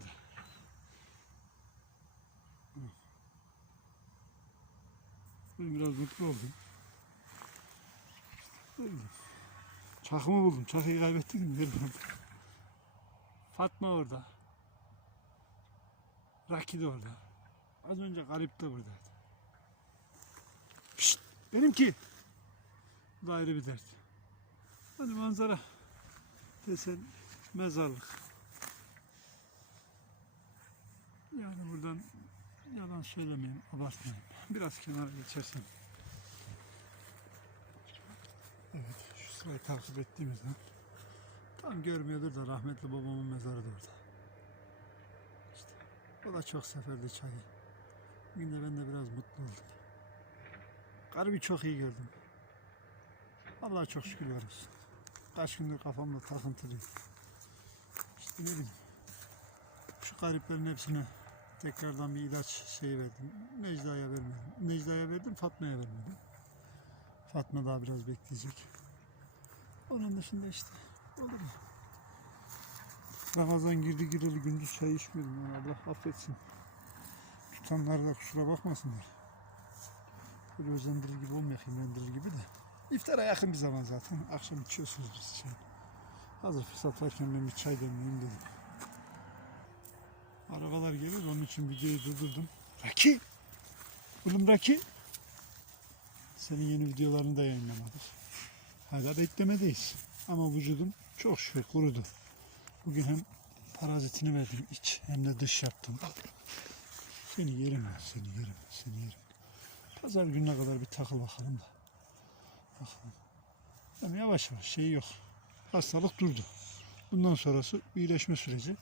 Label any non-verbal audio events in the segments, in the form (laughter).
çıktı. Ben biraz mutlu oldum. Çakımı buldum. Çakıyı kaybettim. Nereden? Fatma orada. Raki de orada. Az önce Garip de buradaydı. Pişt, benimki. Bu da ayrı bir dert. Hani manzara desen mezarlık. Yani buradan yalan söylemeyeyim, abartmayayım. Biraz kenara geçersem. Evet, şu sırayı takip ettiğimizde tam görmüyordur da rahmetli babamın mezarı da orada. İşte o da çok seferdi çayı. Bugün de ben de biraz mutlu oldum. Garibi çok iyi gördüm. Allah'a çok şükürler olsun. Kaç gündür kafamda takıntılıyım. İşte ne bileyim. Şu gariplerin hepsine tekrardan bir ilaç şeyi verdim. Necla'ya vermedim. Necla'ya verdim, Fatma'ya vermedim. Fatma daha biraz bekleyecek. Onun dışında işte olur? Ramazan girdi gireli gündüz çay içmedim. Yani Allah affetsin. Tutanlar da kusura bakmasınlar. Böyle özendirir gibi olmuyor, imrendirir gibi de. İftara yakın bir zaman zaten. Akşam içiyorsunuz biz çay. Hazır fırsat varken ben bir çay demleyeyim dedim. Arabalar geliyor onun için videoyu durdurdum. Raki! Oğlum Raki! Senin yeni videolarını da yayınlamadık. Hala beklemedeyiz. Ama vücudum çok şükür kurudu. Bugün hem parazitini verdim iç hem de dış yaptım. Seni yerim ben, seni yerim, seni yerim. Pazar gününe kadar bir takıl bakalım da. Bakalım. Yani yavaş yavaş şey yok. Hastalık durdu. Bundan sonrası iyileşme süreci.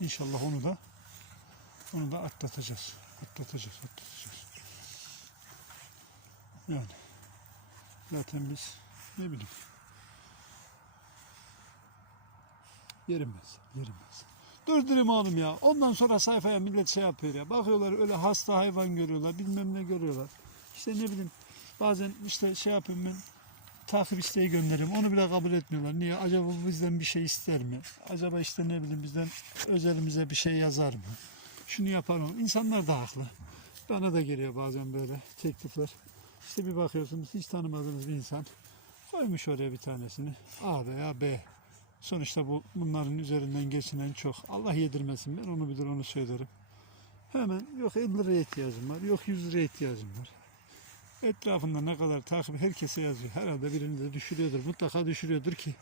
İnşallah onu da onu da atlatacağız. Atlatacağız, atlatacağız. Yani zaten biz ne bileyim yerimez, yerimez. Durdurayım oğlum ya. Ondan sonra sayfaya millet şey yapıyor ya. Bakıyorlar öyle hasta hayvan görüyorlar, bilmem ne görüyorlar. İşte ne bileyim bazen işte şey yapayım ben takip isteği gönderirim. Onu bile kabul etmiyorlar. Niye? Acaba bizden bir şey ister mi? Acaba işte ne bileyim bizden özelimize bir şey yazar mı? Şunu yapar mı? İnsanlar da haklı. Bana da geliyor bazen böyle teklifler. İşte bir bakıyorsunuz hiç tanımadığınız bir insan koymuş oraya bir tanesini. A veya B. Sonuçta bu bunların üzerinden geçinen çok. Allah yedirmesin ben onu bilir onu söylerim. Hemen yok 50 liraya ihtiyacım var. Yok 100 liraya ihtiyacım var. Etrafında ne kadar takip herkese yazıyor. Herhalde birini de düşürüyordur. Mutlaka düşürüyordur ki.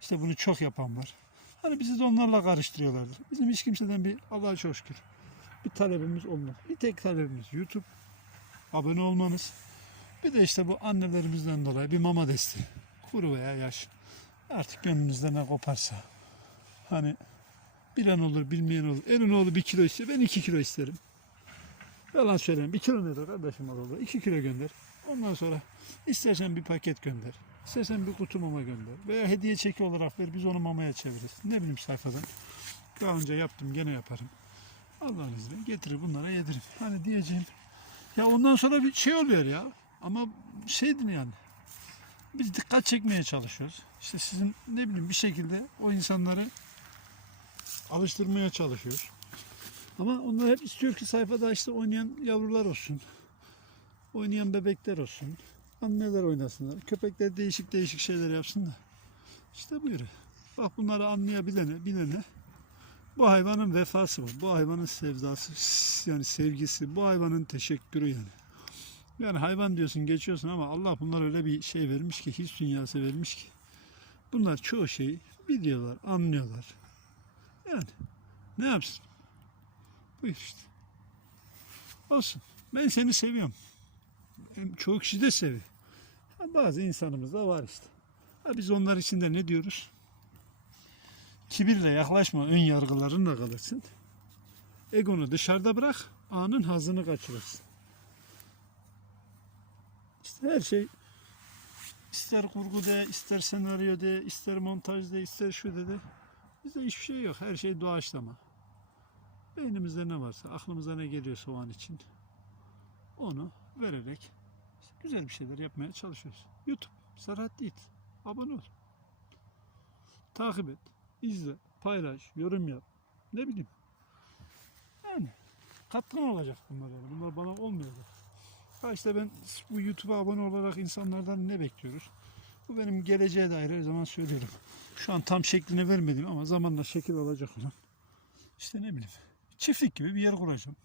işte bunu çok yapan var. Hani bizi de onlarla karıştırıyorlardır. Bizim hiç kimseden bir Allah'a çok şükür bir talebimiz olmaz. Bir tek talebimiz YouTube. Abone olmanız. Bir de işte bu annelerimizden dolayı bir mama desteği. Kuru veya yaş. Artık gönlünüzde ne koparsa. Hani bilen olur bilmeyen olur. Elin oğlu bir kilo istiyor. Ben iki kilo isterim. Yalan söyleyeyim. Bir kilo nedir kardeşim orada? İki kilo gönder. Ondan sonra istersen bir paket gönder. İstersen bir kutu mama gönder. Veya hediye çeki olarak ver. Biz onu mamaya çeviririz. Ne bileyim sayfadan. Daha önce yaptım gene yaparım. Allah'ın izniyle getirir bunlara yedirir. Hani diyeceğim. Ya ondan sonra bir şey oluyor ya. Ama şeydir yani. Biz dikkat çekmeye çalışıyoruz. İşte sizin ne bileyim bir şekilde o insanları alıştırmaya çalışıyoruz. Ama onlar hep istiyor ki sayfada işte oynayan yavrular olsun. Oynayan bebekler olsun. Anneler oynasınlar. Köpekler değişik değişik şeyler yapsın da. İşte buyur. Bak bunları anlayabilene, bilene bu hayvanın vefası var. Bu hayvanın sevdası, yani sevgisi, bu hayvanın teşekkürü yani. Yani hayvan diyorsun, geçiyorsun ama Allah bunlar öyle bir şey vermiş ki, his dünyası vermiş ki. Bunlar çoğu şeyi biliyorlar, anlıyorlar. Yani ne yapsın? Bu işte. Olsun. Ben seni seviyorum. Hem çoğu kişi de seviyor. Ha, bazı insanımız da var işte. Ha, biz onlar için de ne diyoruz? Kibirle yaklaşma, ön yargılarınla kalırsın. Egonu dışarıda bırak, anın hazını kaçırırsın. İşte her şey ister kurgu de, ister senaryo de, ister montaj de, ister şu de de. Bizde hiçbir şey yok. Her şey doğaçlama. Beynimizde ne varsa, aklımıza ne geliyorsa o an için onu vererek güzel bir şeyler yapmaya çalışıyoruz. YouTube, Serhat Yiğit. Abone ol. Takip et, izle, paylaş, yorum yap. Ne bileyim. Yani katkın olacak bunlar yani. Bunlar bana olmayacak. Ha işte ben bu YouTube'a abone olarak insanlardan ne bekliyoruz? Bu benim geleceğe dair her zaman söylüyorum. Şu an tam şeklini vermedim ama zamanla şekil alacak olan. İşte ne bileyim. Çiftlik gibi bir yer kuracağım.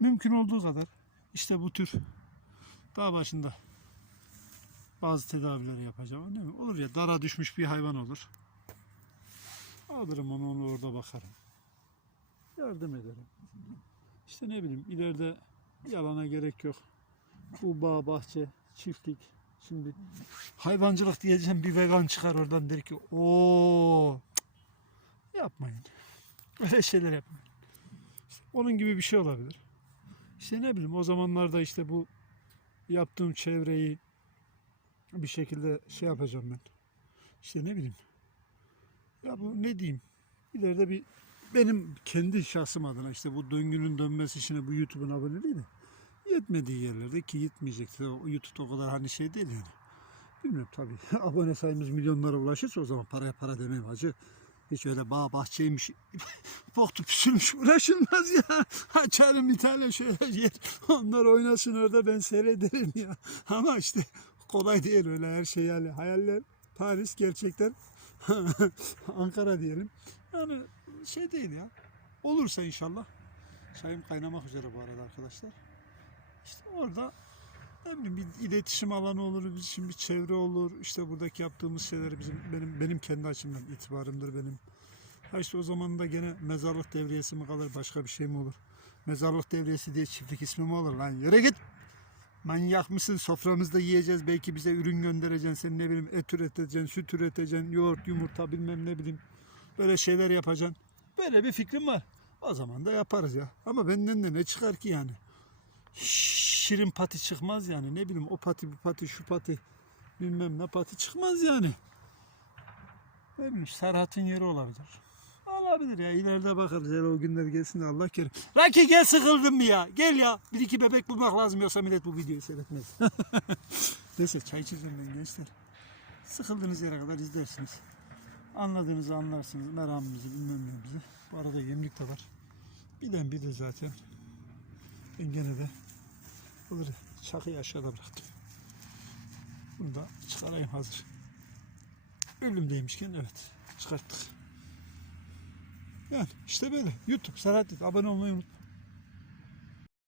Mümkün olduğu kadar işte bu tür dağ başında bazı tedavileri yapacağım. Değil mi? Olur ya dara düşmüş bir hayvan olur. Alırım onu, onu orada bakarım. Yardım ederim. İşte ne bileyim ileride yalana gerek yok. Bu bağ, bahçe, çiftlik. Şimdi hayvancılık diyeceğim bir vegan çıkar oradan der ki o yapmayın. Öyle şeyler yapmayın. İşte onun gibi bir şey olabilir. İşte ne bileyim o zamanlarda işte bu yaptığım çevreyi bir şekilde şey yapacağım ben. İşte ne bileyim. Ya bu ne diyeyim? İleride bir benim kendi şahsım adına işte bu döngünün dönmesi için bu YouTube'un aboneliği de yetmediği yerlerde ki yetmeyecekti. O YouTube o kadar hani şey değil yani. Bilmiyorum tabii. (laughs) Abone sayımız milyonlara ulaşırsa o zaman paraya para demeyim hacı. Hiç öyle bağ bahçeymiş, (laughs) boktu püsülmüş uğraşılmaz ya. (laughs) Açarım bir tane şöyle yer. Onlar oynasın orada ben seyrederim ya. Ama işte kolay değil öyle her şey yani. Hayaller Paris gerçekten (laughs) Ankara diyelim. Yani şey değil ya. Olursa inşallah. Çayım kaynamak üzere bu arada arkadaşlar. İşte orada ne bileyim bir iletişim alanı olur, bizim bir çevre olur. İşte buradaki yaptığımız şeyler bizim benim benim kendi açımdan itibarımdır benim. Ha işte o zaman da gene mezarlık devriyesi mi kalır, başka bir şey mi olur? Mezarlık devriyesi diye çiftlik ismi mi olur lan? Yere git. Manyak mısın? Soframızda yiyeceğiz. Belki bize ürün göndereceksin. Sen ne bileyim et üreteceksin, süt üreteceksin, yoğurt, yumurta bilmem ne bileyim. Böyle şeyler yapacaksın. Böyle bir fikrim var. O zaman da yaparız ya. Ama benden de ne çıkar ki yani? Şirin pati çıkmaz yani. Ne bileyim o pati bu pati şu pati bilmem ne pati çıkmaz yani. Ne bileyim Serhat'ın yeri olabilir. Olabilir ya ileride bakarız. Hele o günler gelsin de Allah kerim. Raki gel sıkıldım mı ya? Gel ya. Bir iki bebek bulmak lazım yoksa millet bu videoyu seyretmez. (laughs) Neyse çay içeceğim ben gençler. Sıkıldığınız yere kadar izlersiniz. Anladığınızı anlarsınız. Meramımızı bilmem neyimizi. Bu arada yemlik de var. Bilen de zaten. Ben gene de Bunları çakıyı aşağıda bıraktım. Bunu da çıkarayım hazır. Ölümdeymişken evet çıkarttık. Yani işte böyle. YouTube Serhat abone olmayı unutma.